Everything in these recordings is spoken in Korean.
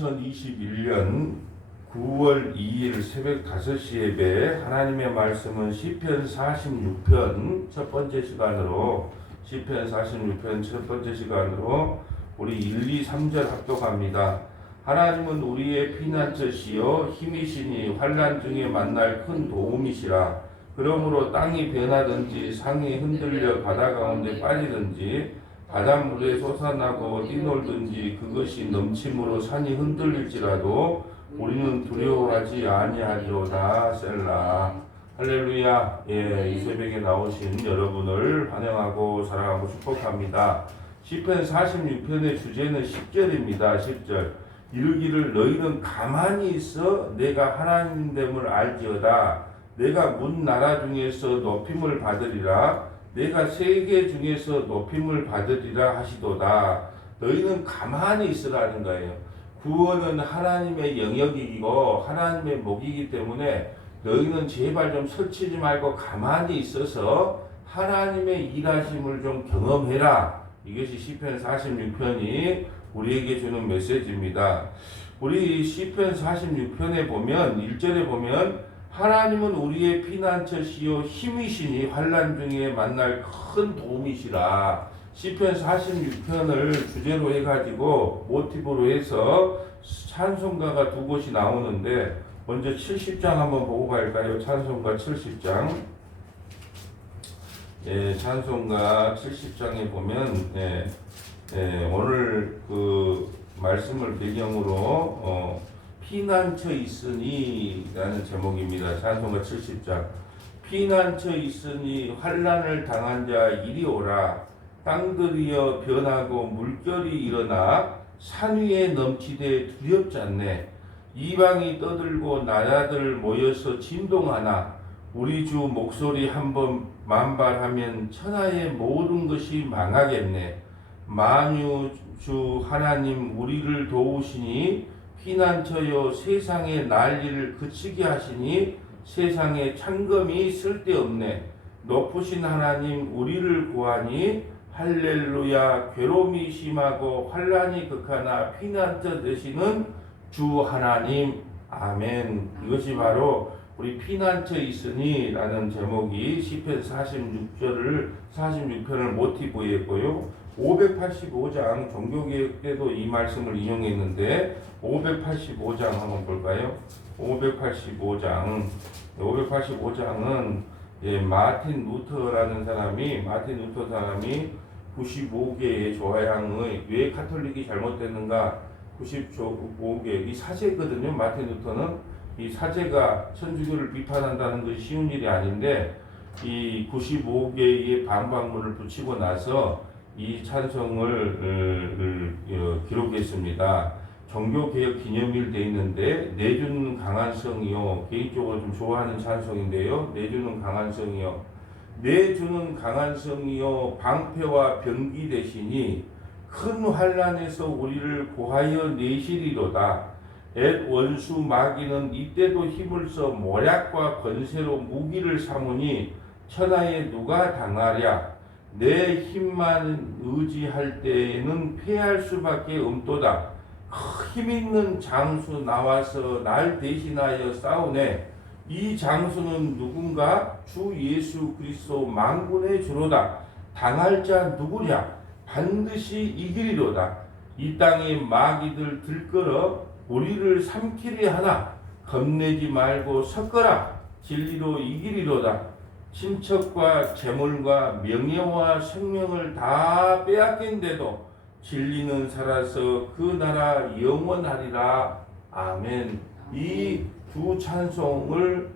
2021년 9월 2일 새벽 5시 예배 하나님의 말씀은 시편 46편 첫 번째 시간으로 우리 1, 2, 3절 합독합니다. 하나님은 우리의 피난처시요 힘이시니 환난 중에 만날 큰 도움이시라. 그러므로 땅이 변하든지 상이 흔들려 바다 가운데 빠지든지 바닷물에 솟아나고 뛰놀든지 그것이 넘침으로 산이 흔들릴지라도 우리는 두려워하지 아니하리로다. 셀라. 할렐루야. 이 새벽에 나오신 여러분을 환영하고 사랑하고 축복합니다. 시편 46편의 주제는 10절입니다. 10절. 이르기를 너희는 가만히 있어 내가 하나님됨을 알지어다. 내가 문 나라 중에서 높임을 받으리라. 내가 세계 중에서 높임을 받으리라 하시도다. 너희는 가만히 있으라는 거예요. 구원은 하나님의 영역이고 하나님의 목이기 때문에 너희는 제발 좀 설치지 말고 가만히 있어서 하나님의 일하심을 좀 경험해라. 이것이 시편 46편이 우리에게 주는 메시지입니다. 우리 시편 46편에 보면 1절에 보면 하나님은 우리의 피난처시요 힘이시니 환난 중에 만날 큰 도움이시라. 시편 46편을 주제로 해가지고 모티브로 해서 찬송가가 두 곳이 나오는데 먼저 70장 한번 보고 갈까요? 찬송가 70장. 찬송가 70장에 보면 오늘 그 말씀을 배경으로 피난처 있으니 라는 제목입니다. 찬송가 70장. 피난처 있으니 환난을 당한 자 이리 오라. 땅들이여 변하고 물결이 일어나 산 위에 넘치되 두렵지 않네. 이방이 떠들고 나라들 모여서 진동하나 우리 주 목소리 한번 만발하면 천하의 모든 것이 망하겠네. 만유 주 하나님 우리를 도우시니 피난처여 세상의 난리를 그치게 하시니 세상에 창검이 쓸데없네. 높으신 하나님 우리를 구하니 할렐루야. 괴로움이 심하고 환난이 극하나 피난처 되시는 주 하나님. 아멘. 이것이 바로 우리 피난처 있으니 라는 제목이 시편 46편을 모티브에 했고요. 585장 종교개혁 때도 이 말씀을 인용했는데 585장 한번 볼까요? 585장은 마틴 루터라는 사람이 95개의 조항의 왜 카톨릭이 잘못됐는가 95개 이 사제거든요. 마틴 루터는 이 사제가 천주교를 비판한다는 것이 쉬운 일이 아닌데 이 95개의 반박문을 붙이고 나서 이 찬송을 기록했습니다. 종교개혁 기념일 돼 있는데 내주는 강한성이요. 개인적으로 좀 좋아하는 찬송인데요. 내주는 강한성이요. 방패와 병기 대신이 큰 환난에서 우리를 구하여 내시리로다. 옛 원수 마귀는 이때도 힘을 써 모략과 권세로 무기를 삼으니 천하에 누가 당하랴. 내 힘만 의지할 때에는 패할 수밖에 없도다. 힘있는 장수 나와서 날 대신하여 싸우네. 이 장수는 누군가? 주 예수 그리스도 만군의 주로다. 당할 자 누구랴? 반드시 이기리로다. 이 땅에 마귀들 들끓어 우리를 삼키리 하나. 겁내지 말고 섞어라. 진리로 이기리로다. 친척과 재물과 명예와 생명을 다 빼앗긴데도 진리는 살아서 그 나라 영원하리라. 아멘. 이 두 찬송의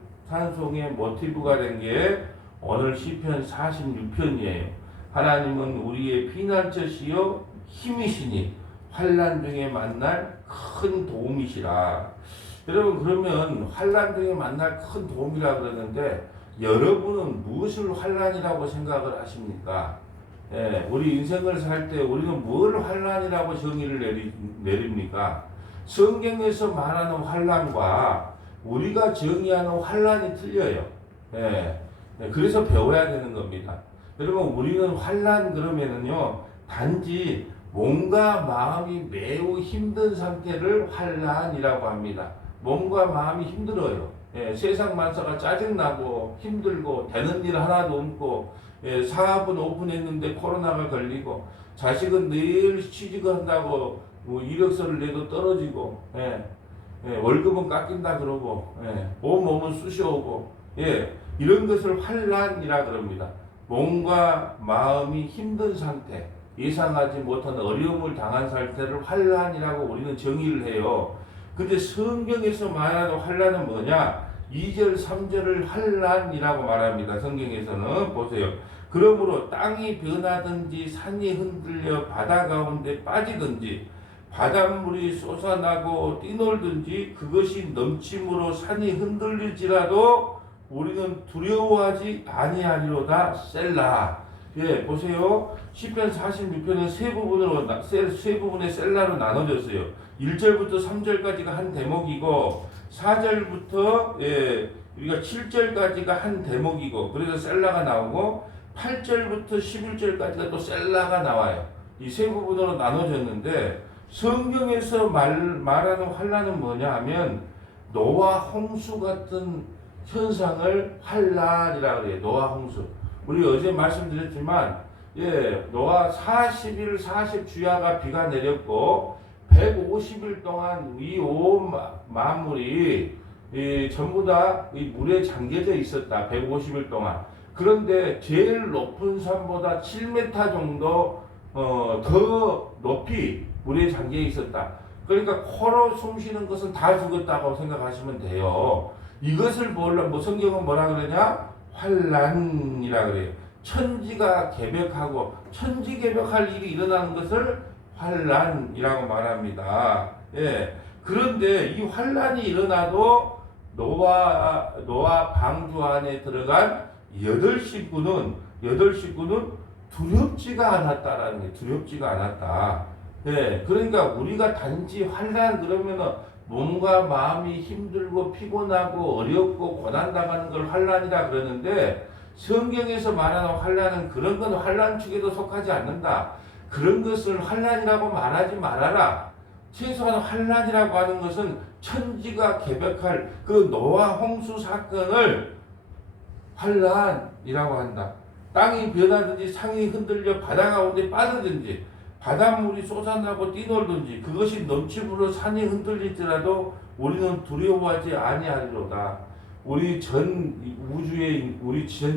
모티브가 된 게 오늘 시편 46편이에요. 하나님은 우리의 피난처시요 힘이시니 환난 중에 만날 큰 도움이시라. 여러분 그러면 환난 중에 만날 큰 도움이라 그러는데 여러분은 무엇을 환난이라고 생각을 하십니까? 우리 인생을 살 때 우리는 뭘 환난이라고 정의를 내립니까? 성경에서 말하는 환난과 우리가 정의하는 환난이 틀려요. 그래서 배워야 되는 겁니다. 여러분 우리는 환난 그러면은요 단지 몸과 마음이 매우 힘든 상태를 환란이라고 합니다. 몸과 마음이 힘들어요. 예, 세상 만사가 짜증나고 힘들고 되는 일 하나도 없고, 예, 사업은 오픈했는데 코로나가 걸리고, 자식은 늘 취직한다고 뭐 이력서를 내도 떨어지고, 예, 예, 월급은 깎인다 그러고, 예, 몸은 쑤셔오고, 예, 이런 것을 환란이라 그럽니다. 몸과 마음이 힘든 상태, 예상하지 못한 어려움을 당한 상태를 환란이라고 우리는 정의를 해요. 근데 성경에서 말하는 환란은 뭐냐? 2절, 3절을 환란이라고 말합니다. 성경에서는 보세요. 그러므로 땅이 변하든지 산이 흔들려 바다 가운데 빠지든지 바닷물이 솟아나고 뛰놀든지 그것이 넘침으로 산이 흔들릴지라도 우리는 두려워하지 아니하리로다. 셀라. 예, 보세요. 시편 46편은 세 부분의 셀라로 나눠졌어요. 1절부터 3절까지가 한 대목이고 4절부터 우리가 7절까지가 한 대목이고, 그래서 셀라가 나오고 8절부터 11절까지가 또 셀라가 나와요. 이 세 부분으로 나눠졌는데, 성경에서 말하는 환란은 뭐냐 하면 노아 홍수 같은 현상을 환란이라 그래요. 노아 홍수. 우리 어제 말씀드렸지만, 노아 40일 40주야가 비가 내렸고 150일 동안 이 온 만물이 전부 다 이 물에 잠겨져 있었다. 150일 동안. 그런데 제일 높은 산보다 7m 정도 더 높이 물에 잠겨 있었다. 그러니까 코로 숨 쉬는 것은 다 죽었다고 생각하시면 돼요. 이것을 뭐 성경은 뭐라 그러냐? 환란이라 그래요. 천지가 개벽하고 천지개벽할 일이 일어나는 것을 환란이라고 말합니다. 예. 그런데 이 환란이 일어나도 노아 방주 안에 들어간 8식구는 두렵지가 않았다라는 게, 두렵지가 않았다. 예. 그러니까 우리가 단지 환란 그러면은 몸과 마음이 힘들고 피곤하고 어렵고 고난당하는 걸 환란이라 그러는데, 성경에서 말하는 환란은 그런 건 환란 축에도 속하지 않는다. 그런 것을 환란이라고 말하지 말아라. 최소한 환란이라고 하는 것은 천지가 개벽할 그 노아 홍수 사건을 환란이라고 한다. 땅이 변하든지 상이 흔들려 바다 가운데 빠르든지 바닷물이 쏟아나고 뛰놀든지 그것이 넘침으로 산이 흔들릴지라도 우리는 두려워하지 아니하리로다. 우리 전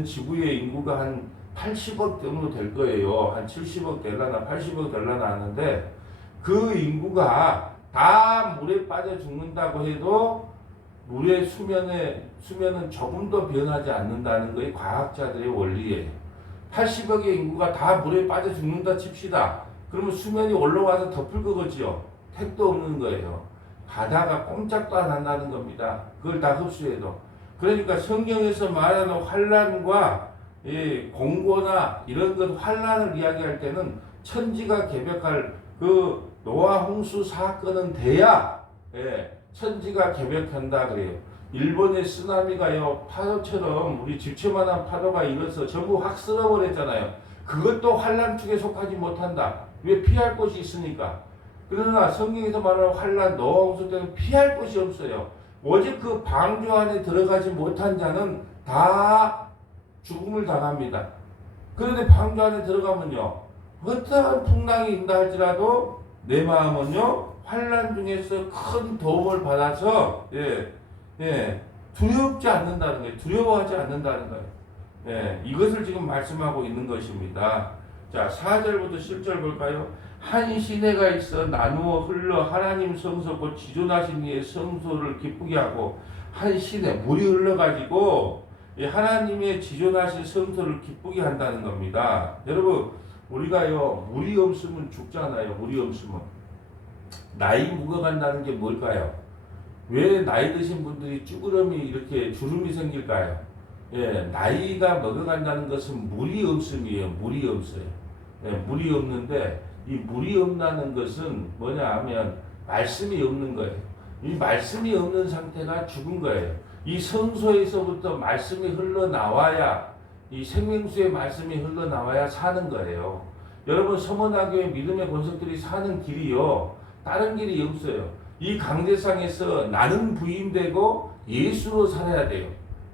지구의 인구가 한 80억 정도 될 거예요. 한 70억 될라나 80억 될라나 하는데, 그 인구가 다 물에 빠져 죽는다고 해도 물의 수면은 조금도 변하지 않는다는 것이 과학자들의 원리예요. 80억의 인구가 다 물에 빠져 죽는다 칩시다. 그러면 수면이 올라와서 덮을 거겠지요. 택도 없는 거예요. 바다가 꼼짝도 안 한다는 겁니다. 그걸 다 흡수해도. 그러니까 성경에서 말하는 환란과 공고나 이런 것 환란을 이야기할 때는 천지가 개벽할 그 노아 홍수 사건은 돼야 천지가 개벽한다 그래요. 일본의 쓰나미가요, 파도처럼 우리 집채만한 파도가 일어서 전부 확 쓸어버렸잖아요. 그것도 환란 축에 속하지 못한다. 왜? 피할 곳이 있으니까. 그러나 성경에서 말하는 환란, 노아 홍수 때는 피할 곳이 없어요. 오직 그 방주 안에 들어가지 못한 자는 다 죽음을 당합니다. 그런데 방주 안에 들어가면요, 어떠한 풍랑이 있다 할지라도 내 마음은요, 환란 중에서 큰 도움을 받아서 두렵지 않는다는 거예요. 두려워하지 않는다는 거예요. 이것을 지금 말씀하고 있는 것입니다. 자, 4절부터 10절 볼까요? 한 시내가 있어 나누어 흘러 하나님 성소 곧 지존하신 이의 성소를 기쁘게 하고, 한 시내 물이 흘러가지고 하나님의 지존하신 성소를 기쁘게 한다는 겁니다. 여러분, 우리가요, 물이 없으면 죽잖아요. 물이 없으면 나이 묵어간다는 게 뭘까요? 왜 나이 드신 분들이 쭈그러미 이렇게 주름이 생길까요? 나이가 먹어간다는 것은 물이 없음이에요. 물이 없어요. 물이 없는데, 이 물이 없다는 것은 뭐냐 하면 말씀이 없는 거예요. 이 말씀이 없는 상태가 죽은 거예요. 이 성소에서부터 말씀이 흘러나와야, 이 생명수의 말씀이 흘러나와야 사는 거예요. 여러분 서문화교회 믿음의 권속들이 사는 길이요, 다른 길이 없어요. 이 강대상에서 나는 부인되고 예수로 살아야 돼요.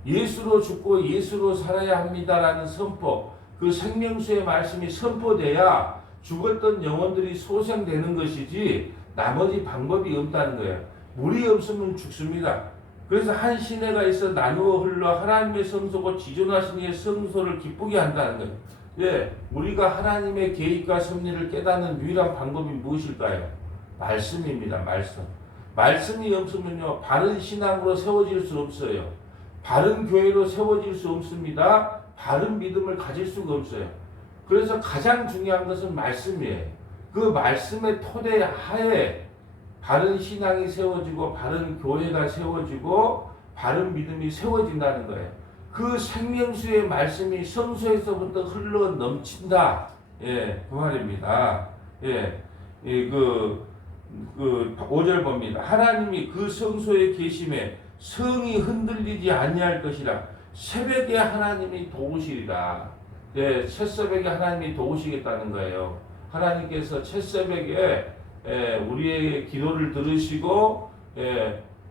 예수로 죽고 예수로 살아야 합니다라는 선포, 그 생명수의 말씀이 선포돼야 죽었던 영혼들이 소생되는 것이지 나머지 방법이 없다는 거예요. 물이 없으면 죽습니다. 그래서 한 시내가 있어 나누어 흘러 하나님의 성소고 지존하신 이의 성소를 기쁘게 한다는 거예요. 예, 우리가 하나님의 계획과 섭리를 깨닫는 유일한 방법이 무엇일까요? 말씀입니다. 말씀. 말씀이 없으면요, 바른 신앙으로 세워질 수 없어요. 바른 교회로 세워질 수 없습니다. 바른 믿음을 가질 수가 없어요. 그래서 가장 중요한 것은 말씀이에요. 그 말씀의 토대 하에 바른 신앙이 세워지고 바른 교회가 세워지고 바른 믿음이 세워진다는 거예요. 그 생명수의 말씀이 성소에서부터 흘러 넘친다. 예, 그 말입니다. 예, 그 5절 봅니다. 하나님이 그 성소에 계심에 성이 흔들리지 아니할 것이라. 새벽에 하나님이 도우시리라. 예, 새새벽에 하나님이 도우시겠다는 거예요. 하나님께서 새새벽에 우리의 기도를 들으시고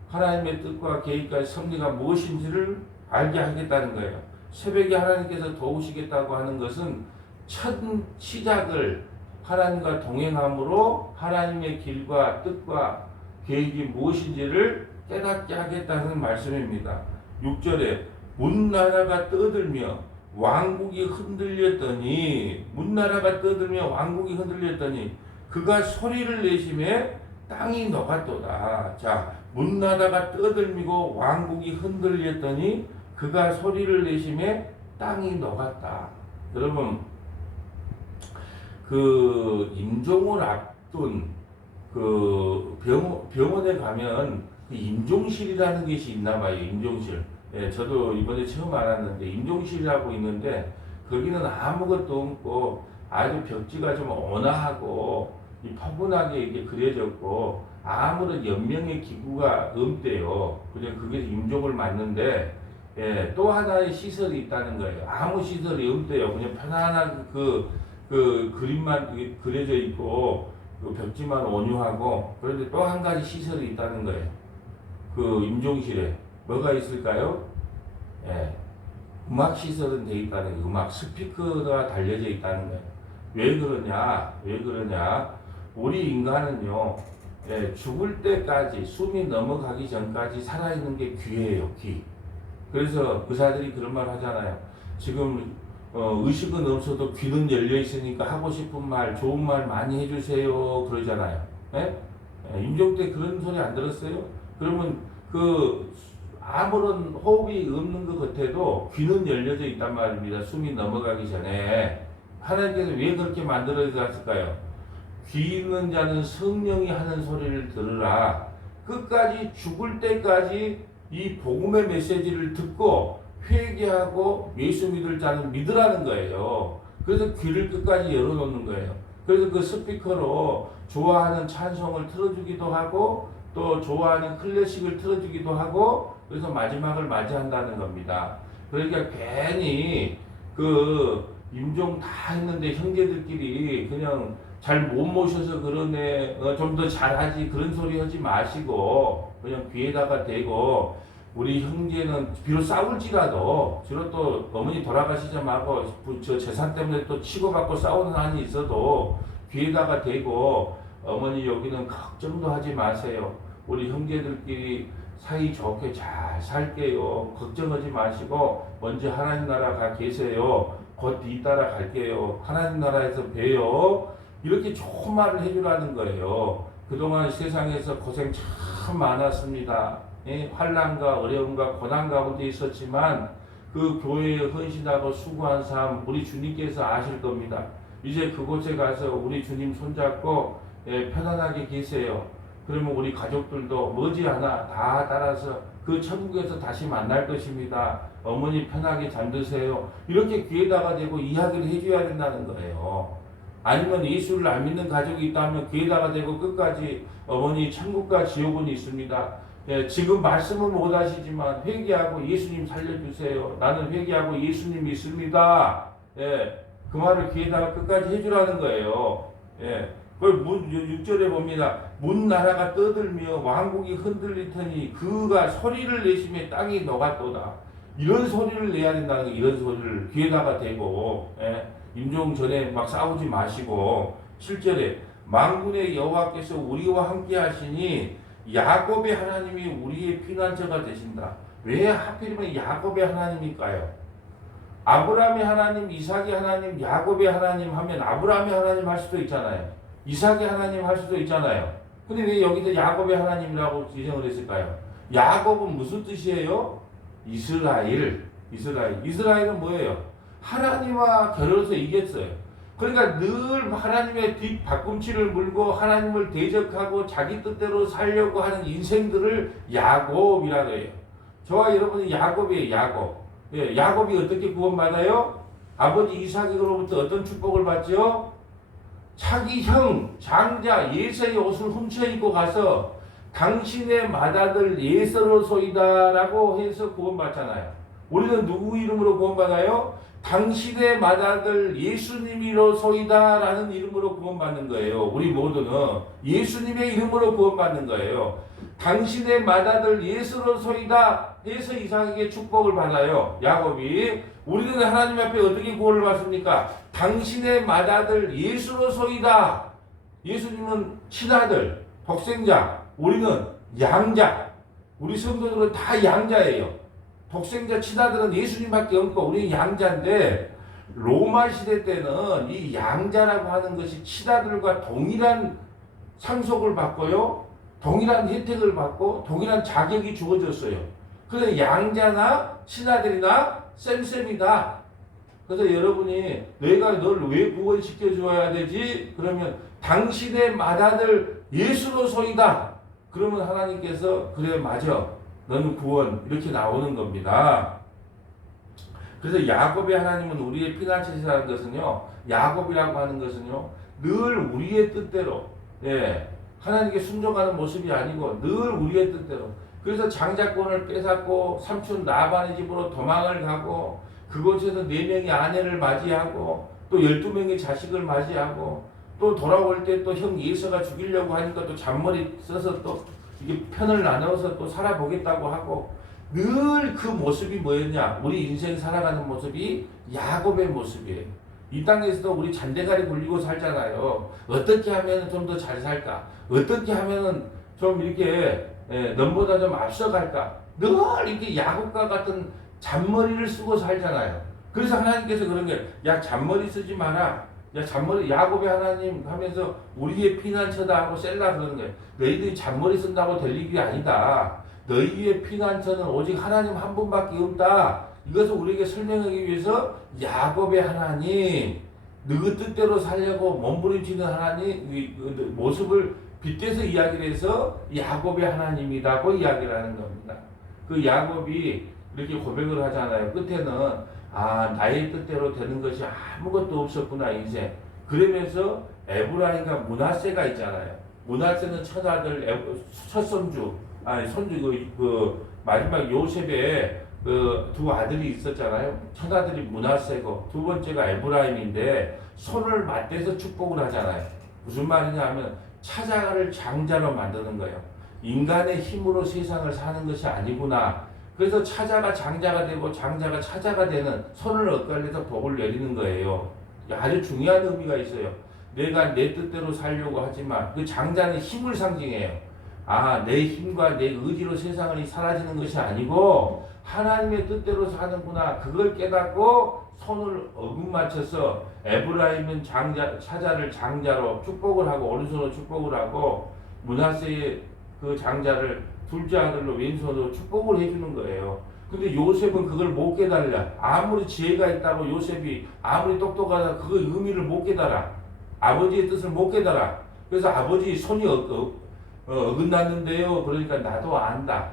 하나님의 뜻과 계획과 섭리가 무엇인지를 알게 하겠다는 거예요. 새벽에 하나님께서 도우시겠다고 하는 것은 첫 시작을 하나님과 동행함으로 하나님의 길과 뜻과 계획이 무엇인지를 깨닫게 하겠다는 말씀입니다. 6절에 문나라가 떠들며 왕국이 흔들렸더니, 문나라가 떠들며 왕국이 흔들렸더니 그가 소리를 내심에 땅이 녹았도다. 자, 문나라가 떠들미고 왕국이 흔들렸더니 그가 소리를 내심에 땅이 녹았다. 여러분, 그 임종을 앞둔 그 병원에 가면 그 임종실이라는 것이 있나 봐요. 임종실. 예, 저도 이번에 처음 알았는데 임종실이라고 있는데 거기는 아무것도 없고 아주 벽지가 좀 온화하고 이 포근하게 이게 그려졌고 아무런 연명의 기구가 없대요. 그냥 그게 임종을 맞는데 예, 또 하나의 시설이 있다는 거예요. 아무 시설이 없대요. 그냥 편안한 그 그림만 그려져 있고 그 벽지만 온유하고. 그런데 또 한 가지 시설이 있다는 거예요. 그 임종실에 뭐가 있을까요? 예, 음악 시설은 돼 있다는 거예요. 음악 스피커가 달려져 있다는 거예요. 왜 그러냐? 왜 그러냐? 우리 인간은요, 예, 죽을 때까지 숨이 넘어가기 전까지 살아있는 게 귀예요, 귀. 그래서 의사들이 그런 말 하잖아요. 지금 의식은 없어도 귀는 열려 있으니까 하고 싶은 말, 좋은 말 많이 해주세요 그러잖아요. 예? 예, 임종 때 그런 소리 안 들었어요? 그러면 그 아무런 호흡이 없는 것 같아도 귀는 열려져 있단 말입니다. 숨이 넘어가기 전에. 하나님께서 왜 그렇게 만들어졌을까요? 귀 있는 자는 성령이 하는 소리를 들으라. 끝까지 죽을 때까지 이 복음의 메시지를 듣고 회개하고 예수 믿을 자는 믿으라는 거예요. 그래서 귀를 끝까지 열어놓는 거예요. 그래서 그 스피커로 좋아하는 찬송을 틀어주기도 하고 또 좋아하는 클래식을 틀어주기도 하고 그래서 마지막을 맞이한다는 겁니다. 그러니까 괜히 그 임종 다 했는데 형제들끼리 그냥 잘 못 모셔서 그러네, 좀 더 잘하지 그런 소리 하지 마시고 그냥 귀에다가 대고 우리 형제는 비록 싸울지라도 주로 또 어머니 돌아가시자마자 저 재산 때문에 또 치고받고 싸우는 한이 있어도 귀에다가 대고 어머니 여기는 걱정도 하지 마세요. 우리 형제들끼리 사이 좋게 잘 살게요. 걱정하지 마시고 먼저 하나님 나라 가 계세요. 곧 뒤따라 갈게요. 하나님 나라에서 봬요. 이렇게 좋은 말을 해주라는 거예요. 그동안 세상에서 고생 참 많았습니다. 예? 환난과 어려움과 고난 가운데 있었지만 그 교회에 헌신하고 수고한 삶 우리 주님께서 아실 겁니다. 이제 그곳에 가서 우리 주님 손잡고 편안하게 계세요. 그러면 우리 가족들도 머지않아 다 따라서 그 천국에서 다시 만날 것입니다. 어머니 편하게 잠드세요. 이렇게 귀에다가 대고 이야기를 해줘야 된다는 거예요. 아니면 예수를 안 믿는 가족이 있다면 귀에다가 대고 끝까지 어머니 천국과 지옥은 있습니다. 예, 지금 말씀은 못 하시지만 회개하고 예수님 살려주세요. 나는 회개하고 예수님 믿습니다. 예, 그 말을 귀에다가 끝까지 해주라는 거예요. 예. 그걸 6절에 봅니다. 문 나라가 떠들며 왕국이 흔들릴 테니 그가 소리를 내심에 땅이 녹았도다. 이런 소리를 내야 된다는 거, 이런 소리를 귀에다가 대고, 예. 임종 전에 막 싸우지 마시고, 7절에 만군의 여호와께서 우리와 함께 하시니 야곱의 하나님이 우리의 피난처가 되신다. 왜 하필이면 야곱의 하나님일까요? 아브라함의 하나님, 이삭의 하나님, 야곱의 하나님 하면 아브라함의 하나님 할 수도 있잖아요. 이삭의 하나님 할 수도 있잖아요. 근데 왜 여기서 야곱의 하나님이라고 지정을 했을까요? 야곱은 무슨 뜻이에요? 이스라엘. 이스라엘은 뭐예요? 하나님과 겨뤄서 이겼어요. 그러니까 늘 하나님의 뒷박꿈치를 물고 하나님을 대적하고 자기 뜻대로 살려고 하는 인생들을 야곱이라고 해요. 저와 여러분이 야곱이에요. 야곱. 예, 야곱이 어떻게 구원받아요? 아버지 이삭에게로부터 어떤 축복을 받죠? 자기 형 장자 예서의 옷을 훔쳐 입고 가서 당신의 맏아들 예서로소이다라고 해서 구원받잖아요. 우리는 누구 이름으로 구원받아요? 당신의 맏아들 예수님이로소이다라는 이름으로 구원받는 거예요. 우리 모두는 예수님의 이름으로 구원받는 거예요. 당신의 맏아들 예수로소이다 해서 이삭에게 축복을 받아요. 야곱이. 우리는 하나님 앞에 어떻게 구원을 받습니까? 당신의 맏아들 예수로소이다. 예수님은 친아들, 독생자. 우리는 양자. 우리 성도들은 다 양자예요. 독생자 친아들은 예수님밖에 없고 우리는 양자인데, 로마 시대 때는 이 양자라고 하는 것이 친아들과 동일한 상속을 받고요, 동일한 혜택을 받고 동일한 자격이 주어졌어요. 그래서 양자나 친아들이나 쌤쌤이다. 그래서 여러분이 내가 널 왜 구원시켜 줘야 되지? 그러면 당신의 맏아들 예수로소이다. 그러면 하나님께서 그래 맞아, 너는 구원, 이렇게 나오는 겁니다. 그래서 야곱의 하나님은 우리의 피난처시라는 것은요, 야곱이라고 하는 것은요, 늘 우리의 뜻대로, 예, 하나님께 순종하는 모습이 아니고 늘 우리의 뜻대로. 그래서 장자권을 뺏었고 삼촌 라반의 집으로 도망을 가고 그곳에서 4명의 아내를 맞이하고 또 12명의 자식을 맞이하고 또 돌아올 때 또 형 예서가 죽이려고 하니까 또 잔머리 써서 또 이게 편을 나눠서 또 살아보겠다고 하고, 늘 그 모습이 뭐였냐? 우리 인생 살아가는 모습이 야곱의 모습이에요. 이 땅에서도 우리 잔대가리 굴리고 살잖아요. 어떻게 하면 좀 더 잘 살까? 어떻게 하면 좀 이렇게 넘보다 좀 앞서갈까? 늘 이렇게 야곱과 같은 잔머리를 쓰고 살잖아요. 그래서 하나님께서 그런 게, 야 잔머리 쓰지 마라. 야 잔머리, 야곱의 하나님 하면서 우리의 피난처다 하고 셀라 그러는 거예요. 너희들이 잔머리 쓴다고 될 일이 아니다. 너희의 피난처는 오직 하나님 한 분밖에 없다. 이것을 우리에게 설명하기 위해서 야곱의 하나님, 너희 뜻대로 살려고 몸부림치는 하나님 모습을 빗대서 이야기를 해서 야곱의 하나님이라고 이야기를 하는 겁니다. 그 야곱이 이렇게 고백을 하잖아요. 끝에는 나의 뜻대로 되는 것이 아무것도 없었구나 인생. 그러면서 에브라임과 므낫세가 있잖아요. 므낫세는 첫아들, 첫손주, 손주 그 마지막 요셉의 그 2 아들이 있었잖아요. 첫아들이 므낫세고 두 번째가 에브라임인데 손을 맞대서 축복을 하잖아요. 무슨 말이냐 하면 차자를 장자로 만드는 거예요. 인간의 힘으로 세상을 사는 것이 아니구나. 그래서 차자가 장자가 되고 장자가 차자가 되는, 손을 엇갈려서 복을 내리는 거예요. 아주 중요한 의미가 있어요. 내가 내 뜻대로 살려고 하지만 그 장자는 힘을 상징해요. 내 힘과 내 의지로 세상이 사라지는 것이 아니고 하나님의 뜻대로 사는구나. 그걸 깨닫고 손을 어긋맞춰서 에브라임은 차자를 장자로 축복을 하고 오른손으로 축복을 하고 므낫세의 그 장자를 둘째 아들로 왼손으로 축복을 해주는 거예요. 근데 요셉은 그걸 못 깨달아. 아무리 지혜가 있다고 요셉이 아무리 똑똑하다 그 의미를 못 깨달아. 아버지의 뜻을 못 깨달아. 그래서 아버지 손이 어긋났는데요. 그러니까 나도 안다.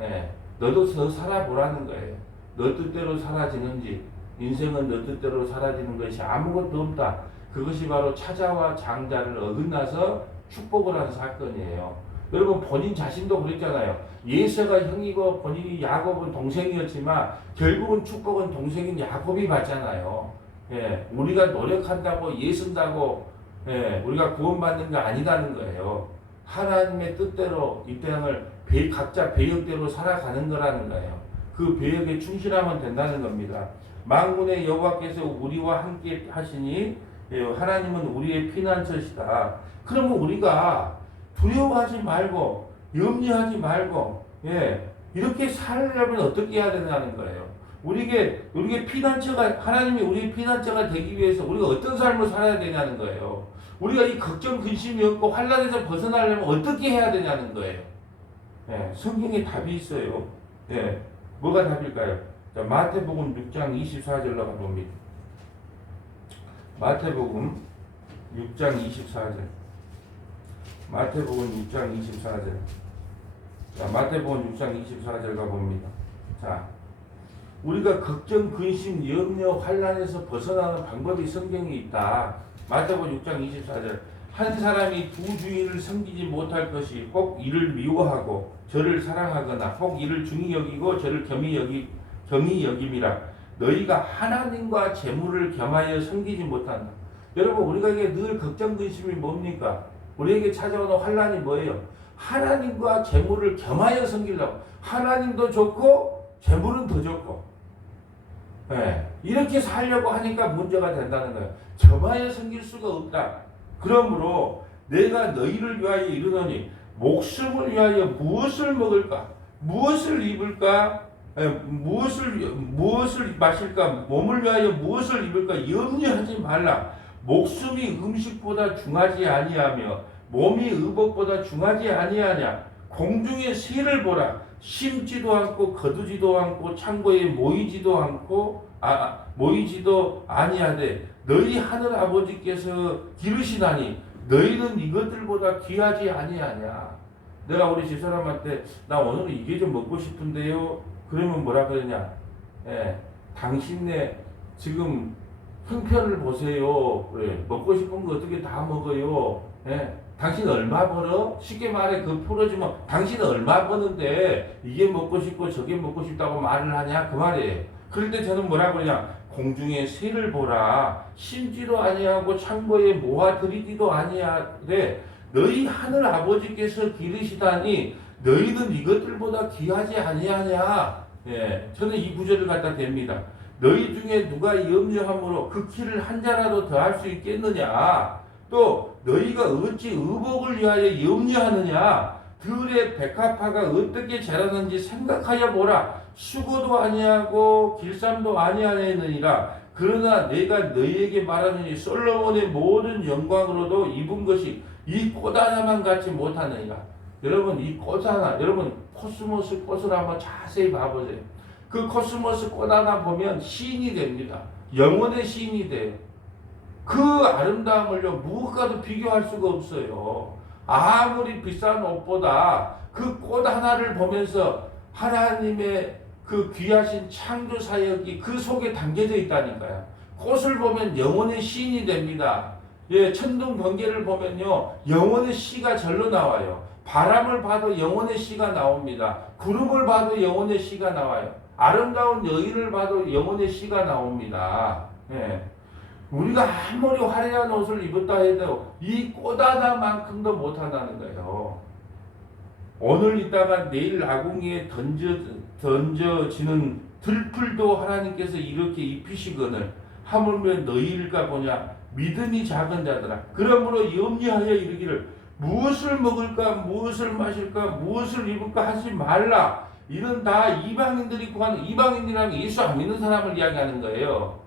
예. 너도 더 살아보라는 거예요. 너 뜻대로 사라지는지, 인생은 너 뜻대로 사라지는 것이 아무것도 없다. 그것이 바로 차자와 장자를 어긋나서 축복을 한 사건이에요. 여러분 본인 자신도 그랬잖아요. 예서가 형이고 본인이 야곱은 동생이었지만 결국은 축복은 동생인 야곱이 받잖아요. 우리가 노력한다고 예쓴다고 우리가 구원받는 게 아니다는 거예요. 하나님의 뜻대로 이 땅을 각자 배역대로 살아가는 거라는 거예요. 그 배역에 충실하면 된다는 겁니다. 만군의 여호와께서 우리와 함께 하시니 하나님은 우리의 피난처시다. 그러면 우리가 두려워하지 말고 염려하지 말고 이렇게 살려면 어떻게 해야 되냐는 거예요. 우리에게 피난처가 하나님이 우리의 피난처가 되기 위해서 우리가 어떤 삶을 살아야 되냐는 거예요. 우리가 이 걱정 근심이 없고 환난에서 벗어나려면 어떻게 해야 되냐는 거예요. 성경에 답이 있어요. 뭐가 답일까요? 자, 마태복음 6장 24절로 가봅니다. 마태복음 6장 24절. 마태복음 6장 24절. 자, 마태복음 6장 24절 가봅니다. 자, 우리가 걱정, 근심, 염려, 환난에서 벗어나는 방법이 성경에 있다. 마태복음 6장 24절. 한 사람이 두 주인을 섬기지 못할 것이 혹 이를 미워하고 저를 사랑하거나 혹 이를 중히 여기고 저를 겸히 여김이라. 너희가 하나님과 재물을 겸하여 섬기지 못한다. 여러분, 우리가 이게 늘 걱정, 근심이 뭡니까? 우리에게 찾아오는 환난이 뭐예요? 하나님과 재물을 겸하여 섬기려고. 하나님도 좋고 재물은 더 좋고. 이렇게 살려고 하니까 문제가 된다는 거예요. 겸하여 섬길 수가 없다. 그러므로 내가 너희를 위하여 이르노니 목숨을 위하여 무엇을 먹을까? 무엇을 입을까? 무엇을 마실까? 몸을 위하여 무엇을 입을까? 염려하지 말라. 목숨이 음식보다 중하지 아니하며 몸이 의복보다 중하지 아니하냐. 공중의 새를 보라. 심지도 않고 거두지도 않고 창고에 모이지도 아니하되 너희 하늘 아버지께서 기르시나니 너희는 이것들보다 귀하지 아니하냐. 내가 우리 집사람한테 나 오늘 이게 좀 먹고 싶은데요. 그러면 뭐라 그러냐? 당신네 지금 형편을 보세요. 먹고 싶은 거 어떻게 다 먹어요? 당신 얼마 벌어? 쉽게 말해 그 풀어주면 당신은 얼마 버는데 이게 먹고 싶고 저게 먹고 싶다고 말을 하냐? 그 말이에요. 그럴 때 저는 뭐라 그러냐? 공중의 새를 보라. 심지도 아니하고 창고에 모아들이지도 아니하되 너희 하늘 아버지께서 기르시다니 너희는 이것들보다 귀하지 아니하냐. 저는 이 구절을 갖다 댑니다. 너희 중에 누가 염려함으로 그 키를 한 자라도 더할 수 있겠느냐. 또 너희가 어찌 의복을 위하여 염려하느냐. 들의 백합화가 어떻게 자라는지 생각하여 보라. 수고도 아니하고 길쌈도 아니하느니라. 그러나 내가 너희에게 말하느니 솔로몬의 모든 영광으로도 입은 것이 이 꽃 하나만 같지 못하느니라. 여러분, 이 꽃 하나, 여러분 코스모스 꽃을 한번 자세히 봐보세요. 그 코스모스 꽃 하나 보면 시인이 됩니다. 영혼의 시인이 돼요. 그 아름다움을요 무엇과도 비교할 수가 없어요. 아무리 비싼 옷보다 그 꽃 하나를 보면서 하나님의 그 귀하신 창조 사역이 그 속에 담겨져 있다니까요. 꽃을 보면 영혼의 시인이 됩니다. 천둥 번개를 보면요 영혼의 시가 절로 나와요. 바람을 봐도 영혼의 시가 나옵니다. 구름을 봐도 영혼의 시가 나와요. 아름다운 여인을 봐도 영혼의 시가 나옵니다. 우리가 아무리 화려한 옷을 입었다 해도 이 꽃 하나만큼도 못한다는 거예요. 오늘 있다가 내일 아궁이에 던져지는 들풀도 하나님께서 이렇게 입히시거늘 하물며 너희일까 보냐. 믿음이 작은 자들아. 그러므로 염려하여 이르기를 무엇을 먹을까 무엇을 마실까 무엇을 입을까 하지 말라. 이는 다 이방인들이 구하는, 이방인이라는 예수 안 믿는 사람을 이야기하는 거예요.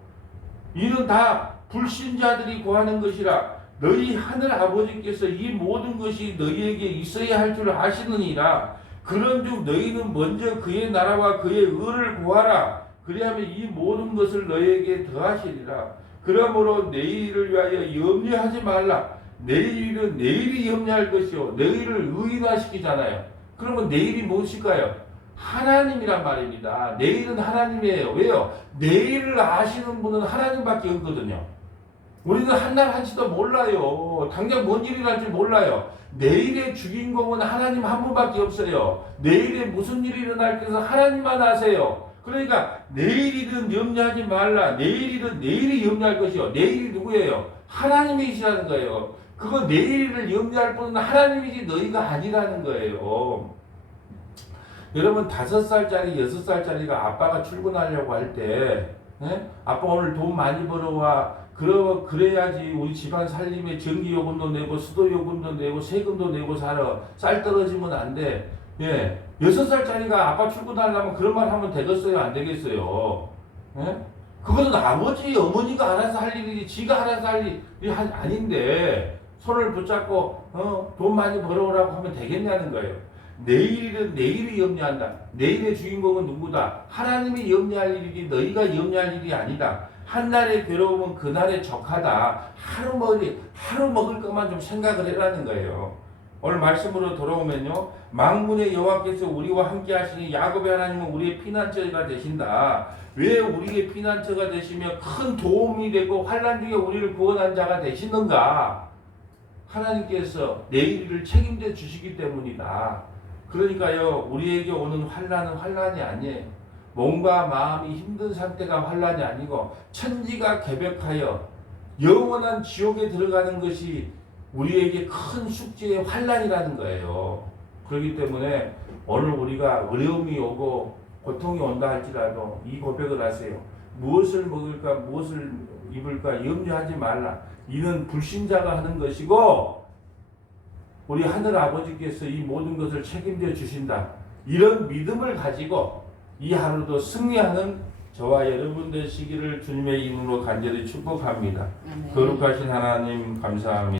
이는 다 불신자들이 구하는 것이라. 너희 하늘 아버지께서 이 모든 것이 너희에게 있어야 할 줄 아시느니라. 그런즉 너희는 먼저 그의 나라와 그의 의를 구하라. 그리하면 이 모든 것을 너희에게 더하시리라. 그러므로 내일을 위하여 염려하지 말라. 내일은 내일이 염려할 것이요 내일을 의인화시키잖아요. 그러면 내일이 무엇일까요? 하나님이란 말입니다. 내일은 하나님이에요. 왜요? 내일을 아시는 분은 하나님밖에 없거든요. 우리는 한날 한시도 몰라요. 당장 뭔 일이 날지 몰라요. 내일의 주인공은 하나님 한 분밖에 없어요. 내일에 무슨 일이 일어날지 하나님만 아세요. 그러니까 내일이든 염려하지 말라. 내일이든 내일이 염려할 것이요. 내일이 누구예요? 하나님이시라는 거예요. 그거 내일을 염려할 분은 하나님이지 너희가 아니라는 거예요. 여러분 5살짜리 6살짜리가 아빠가 출근하려고 할 때 아빠 오늘 돈 많이 벌어와 그래야지 우리 집안 살림에 전기요금도 내고 수도요금도 내고 세금도 내고 살아. 쌀 떨어지면 안 돼. 예. 6살짜리가 아빠 출근하려면 그런 말 하면 되겠어요? 안 되겠어요? 예? 그것은 아버지, 어머니가 알아서 할 일이지 지가 알아서 할 일이 아닌데 손을 붙잡고 돈 많이 벌어오라고 하면 되겠냐는 거예요. 내일은 내일이 염려한다. 내일의 주인공은 누구다? 하나님이 염려할 일이지 너희가 염려할 일이 아니다. 한날의 괴로움은 그날의 적하다. 하루 먹을 것만 좀 생각을 해라는 거예요. 오늘 말씀으로 돌아오면요. 만군의 여호와께서 우리와 함께 하시니 야곱의 하나님은 우리의 피난처가 되신다. 왜 우리의 피난처가 되시며 큰 도움이 되고 환난 중에 우리를 구원한 자가 되시는가? 하나님께서 내일을 책임져 주시기 때문이다. 그러니까요. 우리에게 오는 환난은 환난이 아니에요. 몸과 마음이 힘든 상태가 환난이 아니고 천지가 개벽하여 영원한 지옥에 들어가는 것이 우리에게 큰 숙제의 환난이라는 거예요. 그렇기 때문에 오늘 우리가 어려움이 오고 고통이 온다 할지라도 이 고백을 하세요. 무엇을 먹을까 무엇을 입을까 염려하지 말라. 이는 불신자가 하는 것이고 우리 하늘 아버지께서 이 모든 것을 책임져 주신다. 이런 믿음을 가지고 이 하루도 승리하는 저와 여러분 되시기를 주님의 이름으로 간절히 축복합니다. 거룩하신 하나님 감사합니다.